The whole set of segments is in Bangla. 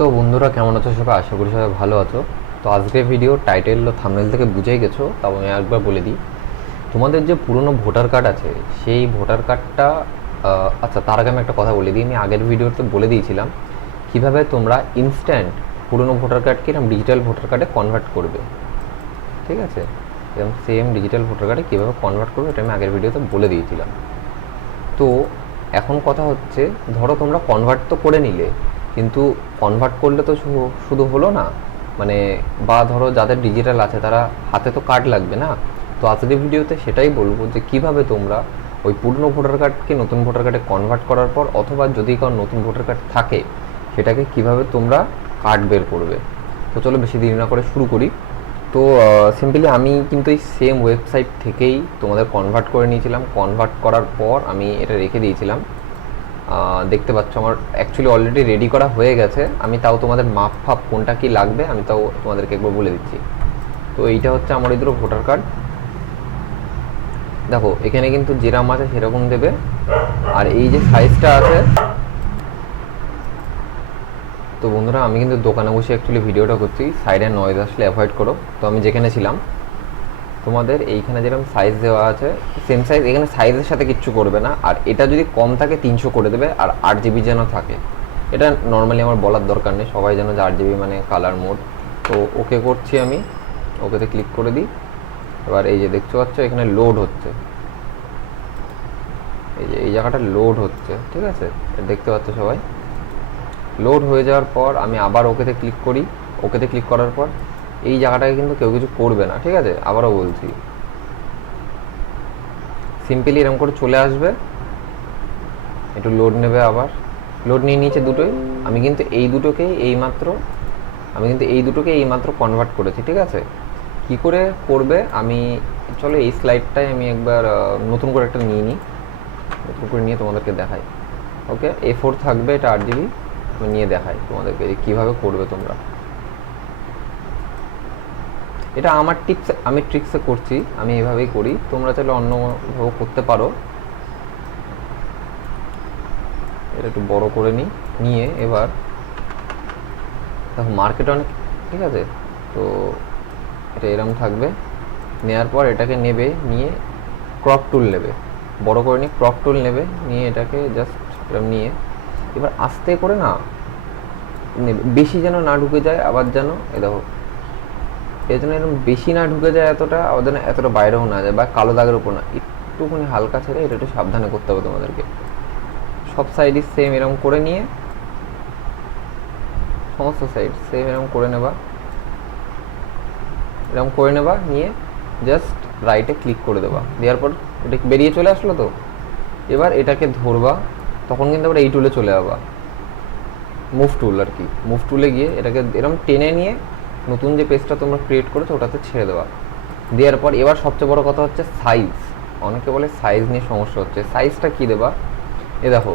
তো বন্ধুরা কেমন আছো সবাই? আশা করি সবাই ভালো আছো। তো আজকের ভিডিও টাইটেল ও থাম্বনেল থেকে বুঝেই গেছো, তাও আমি একবার বলে দিই। তোমাদের যে পুরনো ভোটার কার্ড আছে সেই ভোটার কার্ডটা, আচ্ছা তার আগে আমি একটা কথা বলে দিই। আমি আগের ভিডিওতে বলে দিয়েছিলাম কীভাবে তোমরা ইনস্ট্যান্ট পুরনো ভোটার কার্ডকে এরকম ডিজিটাল ভোটার কার্ডে কনভার্ট করবে। ঠিক আছে, এরকম সেম ডিজিটাল ভোটার কার্ডে কীভাবে কনভার্ট করবে এটা আমি আগের ভিডিওতে বলে দিয়েছিলাম। তো এখন কথা হচ্ছে, ধরো তোমরা কনভার্ট তো করে নিলে, কিন্তু কনভার্ট করলে তো শুধু হলো না, মানে বা ধরো যাদের ডিজিটাল আছে তারা হাতে তো কার্ড লাগবে না। তো আজকের ভিডিওতে সেটাই বলবো যে কিভাবে তোমরা ওই পুরনো ভোটার কার্ডকে নতুন ভোটার কার্ডে কনভার্ট করার পর, অথবা যদি কারো নতুন ভোটার কার্ড থাকে সেটাকে কিভাবে তোমরা কার্ড বের করবে। তো চলো বেশি দেরি না করে শুরু করি। তো সিম্পলি আমি কিন্তু এই সেম ওয়েবসাইট থেকেই তোমাদের কনভার্ট করে নিয়েছিলাম। কনভার্ট করার পর আমি এটা রেখে দিয়েছিলাম। দেখতে পাচ্ছ আমার অ্যাকচুয়ালি অলরেডি রেডি করা হয়ে গেছে। আমি তাও তোমাদের মাপ ফাপ কোনটা কী লাগবে আমি তাও তোমাদেরকে একবার বলে দিচ্ছি। তো এইটা হচ্ছে আমার এদের ভোটার কার্ড। দেখো এখানে কিন্তু যেরকম আছে সেরকম দেবে, আর এই যে সাইজটা আছে। তো বন্ধুরা আমি কিন্তু দোকানে বসে অ্যাকচুয়ালি ভিডিওটা করছি, সাইডে নয়েজ আসলে অ্যাভয়েড করো। তো আমি যেখানে ছিলাম তোমাদের এইখানে যেরকম সাইজ দেওয়া আছে সেম সাইজ, এখানে সাইজের সাথে কিচ্ছু করবে না। আর এটা যদি কম থাকে 300 করে দেবে, আর 8 GB যেন থাকে। এটা নর্মালি আমার বলার দরকার নেই, সবাই যেন যে 8 GB মানে কালার মোড। তো ওকে করছি আমি, ওকেতে ক্লিক করে দিই। এবার এই যে দেখতে পাচ্ছ এখানে লোড হচ্ছে, এই যে এই জায়গাটা লোড হচ্ছে। ঠিক আছে, দেখতে পাচ্ছ সবাই। লোড হয়ে যাওয়ার পর আমি আবার ওকেতে ক্লিক করি। ওকেতে ক্লিক করার পর এই জায়গাটায় কিন্তু কেউ কিছু করবে না। ঠিক আছে, আবারও বলছি, সিম্পলি এরকম করে চলে আসবে। একটু লোড নেবে, আবার লোড নিয়ে নিয়েছে দুটোই। আমি কিন্তু এই দুটোকেই এইমাত্র কনভার্ট করেছি। ঠিক আছে, কি করে করবে আমি, চলো এই স্লাইডটাই আমি একবার নতুন করে একটা নিয়ে নিই, নতুন করে নিয়ে তোমাদেরকে দেখাই। ওকে, A4 থাকবে, এটা 8 GB। আমি নিয়ে দেখাই তোমাদেরকে যে কীভাবে করবে তোমরা। এটা আমার টিপস, আমি ট্রিক্সে করছি, আমি এভাবেই করি, তোমরা চাইলে অন্যভাবে করতে পারো। এটা একটু বড় করে নিয়ে এবার দেখো মার্কেট অনেক, ঠিক আছে। তো এটা এরম থাকবে, নেওয়ার পর এটাকে নেবে, নিয়ে ক্রপ টুল নেবে, বড় করে নিয়ে ক্রপ টুল নেবে, নিয়ে এটাকে জাস্ট এরম নিয়ে এবার আস্তে করে না নেবে, বেশি যেন না ঢুকে যায়, আবার যেন এ দেখো এই জন্য এরকম বেশি না ঢুকে যায় এতটা, আবার যেন এতটা বাইরেও না যায়, বা কালো দাগের উপর না, একটুখানি হালকা ছেড়ে এটা একটু সাবধানে করতে হবে তোমাদেরকে। সব সাইডই সেম এরকম করে নিয়ে, সমস্ত সাইড সেম এরকম করে নেবা, নিয়ে জাস্ট রাইটে ক্লিক করে দেবা, দেওয়ার পর এটা বেরিয়ে চলে আসলো। তো এবার এটাকে ধরবা, তখন কিন্তু আবার এই টুলে চলে যাবা, মুভ টুল আর কি। মুভ টুলে গিয়ে এটাকে এরকম টেনে নিয়ে নতুন যে পেজটা তোমরা ক্রিয়েট করেছো ওটাতে ছেড়ে দেওয়া। দেওয়ার পর এবার সবচেয়ে বড় কথা হচ্ছে সাইজ। অনেকে বলে সাইজ নিয়ে সমস্যা হচ্ছে, সাইজটা কি দেবা, এ দেখো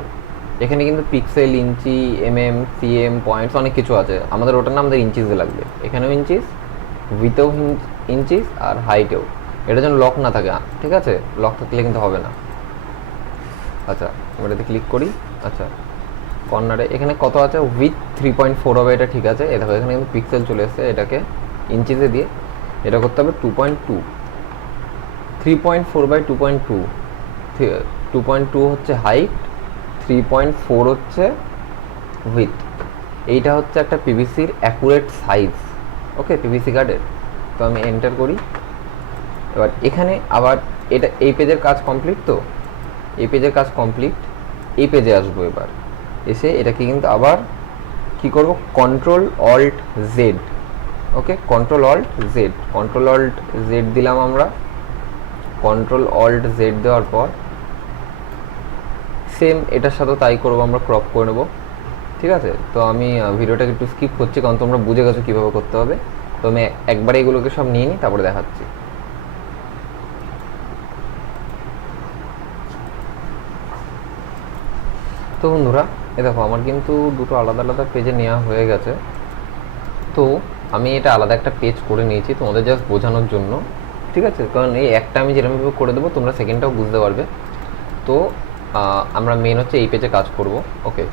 এখানে কিন্তু পিক্সেল, ইঞ্চি, সিএম, পয়েন্টস অনেক কিছু আছে। আমাদের ওটার নাম আমাদের ইঞ্চিসে লাগবে, এখানেও ইঞ্চিস, উইথেও ইঞ্চিস, আর হাইটেও। এটা যেন লক না থাকে, ঠিক আছে, লক থাকলে কিন্তু হবে না। আচ্ছা এবার এতে ক্লিক করি। আচ্ছা কর্নারে এখানে কত আছে, উইথ 3.4 হবে, এটা ঠিক আছে। এ দেখো এখানে কিন্তু পিক্সেল চলে এসছে, এটাকে ইঞ্চিসে দিয়ে এটা করতে হবে 2.2, 3.4/2.2, 2.2 হচ্ছে হাইট, 3.4 হচ্ছে উইথ। এইটা হচ্ছে একটা পিভিসির অ্যাকুরেট সাইজ। ওকে, পিভিসি কার্ডের। তো আমি এন্টার করি। এবার এখানে আবার এটা এই পেজের কাজ কমপ্লিট। তো এই পেজের কাজ কমপ্লিট, এই পেজে আসবো। এবার এসে এটাকে কিন্তু আবার কি করব, Ctrl+Alt+Z। ওকে, Ctrl+Alt+Z দিলাম আমরা। Ctrl+Alt+Z দেওয়ার পর সেম এটার সাথে তাই করবো, আমরা ক্রপ করে নেব। ঠিক আছে, তো আমি ভিডিওটাকে একটু স্কিপ করছি কারণ তোমরা বুঝে গেছো কীভাবে করতে হবে। তো আমি একবারে এগুলোকে সব নিয়ে নিই, তারপরে দেখাচ্ছি। তো বন্ধুরা এ দেখো আমার কিন্তু দুটো আলাদা আলাদা পেজে নেওয়া হয়ে গেছে। তো আমি এটা আলাদা একটা পেজ করে নিয়েছি তোমাদের জাস্ট বোঝানোর জন্য। ঠিক আছে, কারণ এই একটা আমি যেরকমভাবে করে দেবো তোমরা সেকেন্ডটাও বুঝতে পারবে। তো আমরা মেন হচ্ছে এই পেজে কাজ করব। ওকে,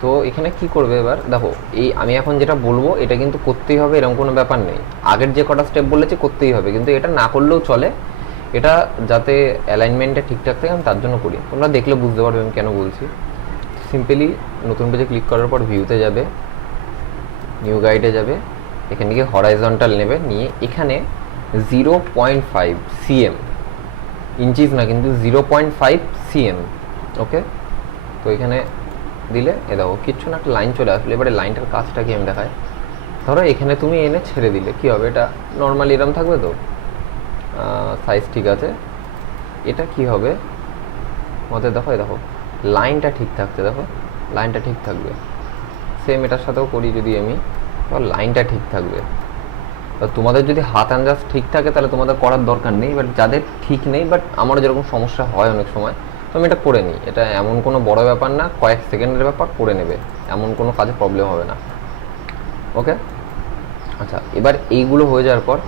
তো এখানে কি করবে এবার দেখো, এই আমি এখন যেটা বলবো এটা কিন্তু করতেই হবে এরকম কোনো ব্যাপার নেই, আগের যে কটা স্টেপ বলেছি করতেই হবে, কিন্তু এটা না করলেও চলে, এটা যাতে অ্যালাইনমেন্টটা ঠিকঠাক থাকে আমি তার জন্য করি, তোমরা দেখলে বুঝতে পারবে আমি কেন বলছি। সিম্পলি নতুন পেজে ক্লিক করার পর ভিউতে যাবে, নিউ গাইডে যাবে, এখানে গিয়ে হরাইজন্টাল নেবে, নিয়ে এখানে 0.5 cm, ইঞ্চিস না কিন্তু 0.5 cm, ওকে। তো এখানে দিলে এ দেখো কিচ্ছু না, একটা লাইন চলে আসলে। এবারে লাইনটার কাজটা কি আমি দেখাই, ধরো এখানে তুমি এনে ছেড়ে দিলে কি হবে, এটা নর্মালি এরম থাকবে, তো সাইজ ঠিক আছে, এটা কি হবে আমাদের দেখো, দেখো লাইনটা ঠিক থাকছে, দেখো লাইনটা ঠিক থাকবে। সেম এটার সাথেও করি যদি আমি, লাইনটা ঠিক থাকবে। তোমাদের যদি হাত আন্দাজ ঠিক থাকে তাহলে তোমাদের করার দরকার নেই, বাট যাদের ঠিক নেই, বাট আমারও যেরকম সমস্যা হয় অনেক সময়, তো আমি এটা করে নিই, এটা এমন কোনো বড় ব্যাপার না, কয়েক সেকেন্ডের ব্যাপার, করে নেবে, এমন কোনো কাজে প্রবলেম হবে না, ওকে। আচ্ছা, এবার এইগুলো হয়ে যাওয়ার পর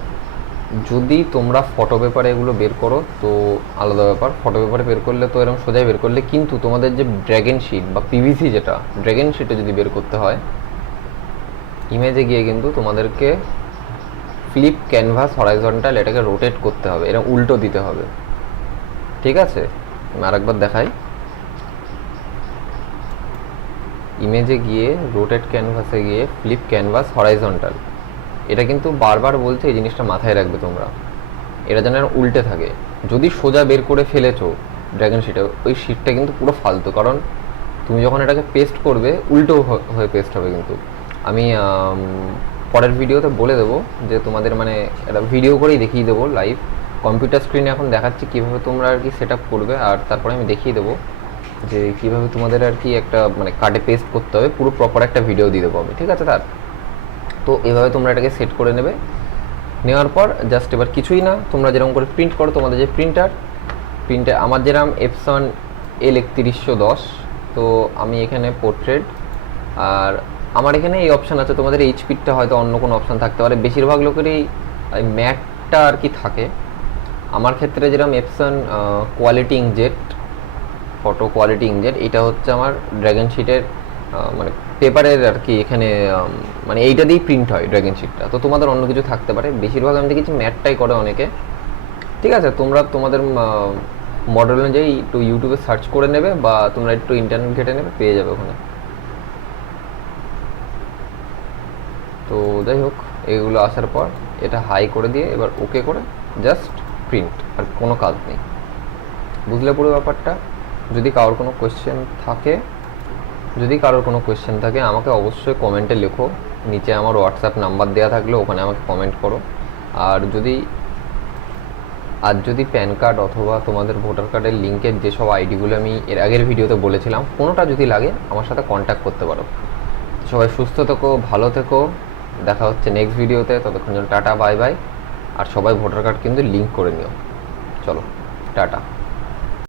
যদি তোমরা ফটো পেপারে এগুলো বের করো তো আলাদা ব্যাপার, ফটো পেপারে বের করলে তো এরকম সোজাই বের করলে, কিন্তু তোমাদের যে ড্র্যাগন শিট বা পিভিসি, যেটা ড্র্যাগন শিটে যদি বের করতে হয়, ইমেজে গিয়ে কিন্তু তোমাদেরকে ফ্লিপ ক্যানভাস হরাইজন্টাল এটাকে রোটেট করতে হবে, এরকম উল্টো দিতে হবে, ঠিক আছে। আমি আরেকবার দেখাই, ইমেজে গিয়ে রোটেট ক্যানভাসে গিয়ে ফ্লিপ ক্যানভাস হরাইজন্টাল, এটা কিন্তু বারবার বলছে, এই জিনিসটা মাথায় রাখবে তোমরা, এটা যেন উল্টে থাকে। যদি সোজা বের করে ফেলেছো ড্র্যাগন শিটে, ওই শিটটা কিন্তু পুরো ফালতু, কারণ তুমি যখন এটাকে পেস্ট করবে উল্টো হয়ে পেস্ট হবে। কিন্তু আমি পরের ভিডিওতে বলে দেবো যে তোমাদের মানে এটা ভিডিও করেই দেখিয়ে দেবো লাইভ, কম্পিউটার স্ক্রিনে এখন দেখাচ্ছি কীভাবে তোমরা আর কি সেট আপ করবে, আর তারপরে আমি দেখিয়ে দেবো যে কীভাবে তোমাদের আর কি একটা মানে কার্ডে পেস্ট করতে হবে, পুরো প্রপার একটা ভিডিও দিয়ে দেবো আমি, ঠিক আছে তার। তো এভাবে তোমরা এটাকে সেট করে নেবে, নেওয়ার পর জাস্ট এবার কিছুই না, তোমরা যেরকম করে প্রিন্ট করো, তোমাদের যে প্রিন্টার আমার যেরকম এপসন L3110, তো আমি এখানে পোর্ট্রেট, আর আমার এখানে এই অপশান আছে, তোমাদের এইচপিটা হয়তো অন্য কোনো অপশান থাকতে পারে, বেশিরভাগ লোকেরই ম্যাটটা আর কি থাকে। আমার ক্ষেত্রে যেরকম Epson quality inkjet, photo quality inkjet, এটা হচ্ছে আমার ড্র্যাগন শিটের মানে পেপারের আর কি, এখানে মানে এইটা দিয়েই প্রিন্ট হয় ড্র্যাগন শিটটা। তো তোমাদের অন্য কিছু থাকতে পারে, বেশিরভাগ আমি দেখেছি ম্যাটটাই করে অনেকে, ঠিক আছে। তোমরা তোমাদের মডেল অনুযায়ী একটু ইউটিউবে সার্চ করে নেবে, বা তোমরা একটু ইন্টারনেট ঘেটে নেবে, পেয়ে যাবে ওখানে। তো যাই হোক, এগুলো আসার পর এটা হাই করে দিয়ে এবার ওকে করে জাস্ট প্রিন্ট, আর কোনো কাজ নেই। বুঝলে পুরো ব্যাপারটা? যদি কারোর কোনো কোয়েশ্চেন থাকে আমাকে অবশ্যই কমেন্টে লেখো, নিচে আমার হোয়াটসঅ্যাপ নাম্বার দেওয়া থাকলে ওখানে আমাকে কমেন্ট করো। আর যদি প্যান কার্ড অথবা তোমাদের ভোটার কার্ডের লিঙ্কের যেসব আইডিগুলো আমি এর আগের ভিডিওতে বলেছিলাম, কোনোটা যদি লাগে আমার সাথে কন্ট্যাক্ট করতে পারো। সবাই সুস্থ থেকো, ভালো থেকো, দেখা হচ্ছে নেক্সট ভিডিওতে, ততক্ষণ জন্য টাটা, বাই বাই। আর সবাই ভোটার কার্ড কিন্তু লিঙ্ক করে নিও, চলো টাটা।